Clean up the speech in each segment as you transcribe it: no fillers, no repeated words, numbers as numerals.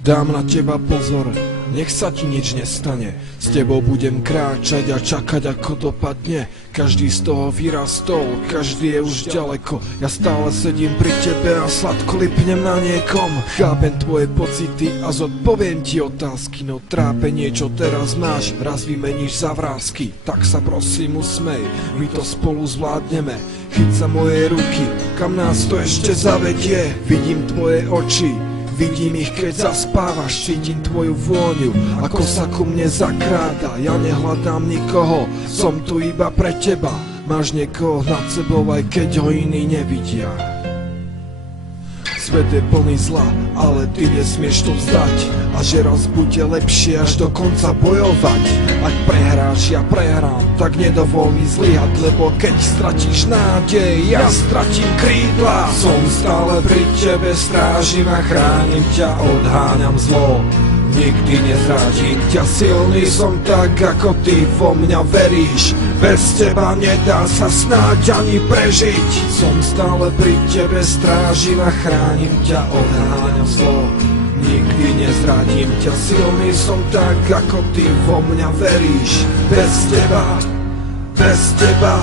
Dám na teba pozor, nech sa ti nič nestane. S tebou budem kráčať a čakať, ako dopadne. Každý z toho vyrastol, každý je už ďaleko. Ja stále sedím pri tebe a sladko lipnem na niekom. Chápem tvoje pocity a zodpoviem ti otázky. No trápenie, čo teraz máš, raz vymeníš za vrásky. Tak sa prosím usmej, my to spolu zvládneme. Chyť sa moje ruky, kam nás to ešte zavedie. Vidím tvoje oči, vidím ich, keď zaspávaš, cítim tvoju vôňu, ako sa ku mne zakráda. Ja nehľadám nikoho, som tu iba pre teba. Máš niekoho nad sebou, aj keď ho iní nevidia. Svet je plný zla, ale ty nesmieš to vzdať. A že raz bude lepšie až do konca bojovať. Ak prehráš, ja prehrám, tak nedovol mi zlyhať. Lebo keď stratíš nádej, ja stratím krídla. Som stále pri tebe, strážim a chránim ťa, odháňam zlo. Nikdy nezradím ťa, silný som tak, ako ty vo mňa veríš. Bez teba nedá sa snáď ani prežiť. Som stále pri tebe, strážim a chránim ťa, odháňam zlo. Nikdy nezradím ťa, silný som tak, ako ty vo mňa veríš. Bez teba, bez teba,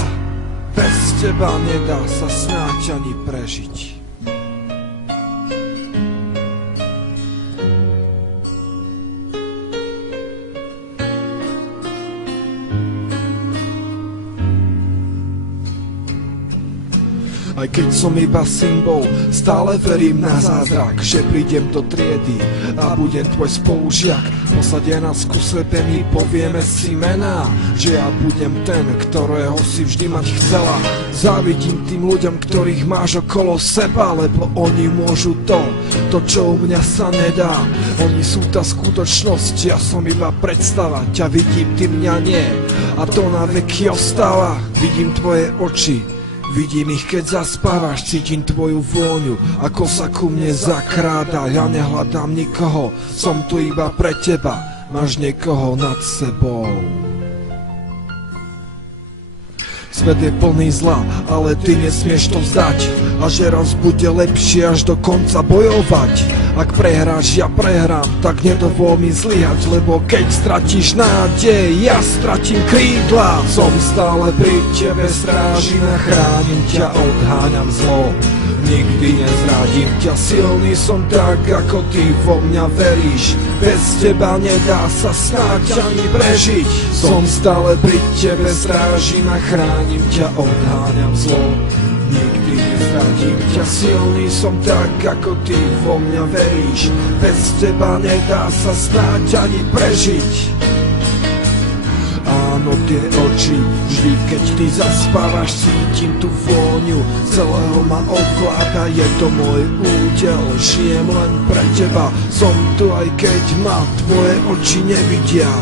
bez teba nedá sa snáď ani prežiť. Aj keď som iba symbol, stále verím na zázrak, že prídem do triedy a budem tvoj spolužiak. Posadia nás ku sebe, my povieme si mená, že ja budem ten, ktorého si vždy mať chcela. Závidím tým ľuďom, ktorých máš okolo seba, lebo oni môžu to, čo u mňa sa nedá. Oni sú tá skutočnosť, ja som iba predstava, ťa vidím, ty mňa nie, a to na veky ostáva. Vidím tvoje oči, vidím ich, keď zaspávaš, cítim tvoju vôňu, ako sa ku mne zakráda. Ja nehľadám nikoho, som tu iba pre teba, máš niekoho nad sebou. Svet je plný zla, ale ty nesmieš to vzdať. A že raz bude lepšie až do konca bojovať. Ak prehráš, ja prehrám, tak nedovol mi zlyhať. Lebo keď stratíš nádej, ja stratím krídla. Som stále pri tebe, strážim a chránim ťa, odháňam zlo. Nikdy nezradím ťa, silný som tak, ako ty vo mňa veríš. Bez teba nedá sa snáď ani prežiť. Som stále pri tebe, strážim a chránim ťa, odháňam zlo. Nikdy nezradím ťa, silný som tak, ako ty vo mňa veríš. Bez teba nedá sa snáď ani prežiť. Áno, tie oči, vždy keď ty zaspávaš, cítim tú vôňu, celého ma ovláda, je to môj údel, žijem len pre teba, som tu aj keď ma tvoje oči nevidia.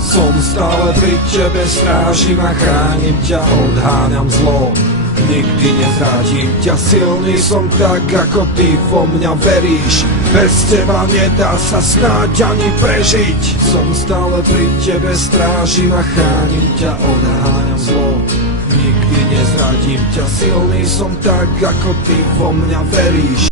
Som stále pri tebe, strážim a chránim ťa, odháňam zlo. Nikdy nezradím ťa, silný som tak, ako ty vo mňa veríš. Bez teba nedá sa snáď ani prežiť. Som stále pri tebe, strážim a chránim ťa, odháňam zlo. Nikdy nezradím ťa, silný som tak, ako ty vo mňa veríš.